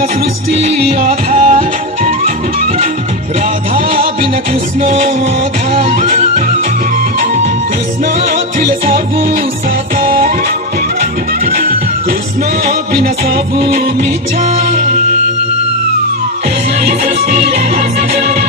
बिना सृष्टि अधा, राधा बिना कृष्ण अधा, कृष्ण थिले सबु सता, कृष्ण बिना सबु मिछा। कृष्ण ही सृष्टि रहा सजग